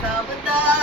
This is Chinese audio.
舍不得。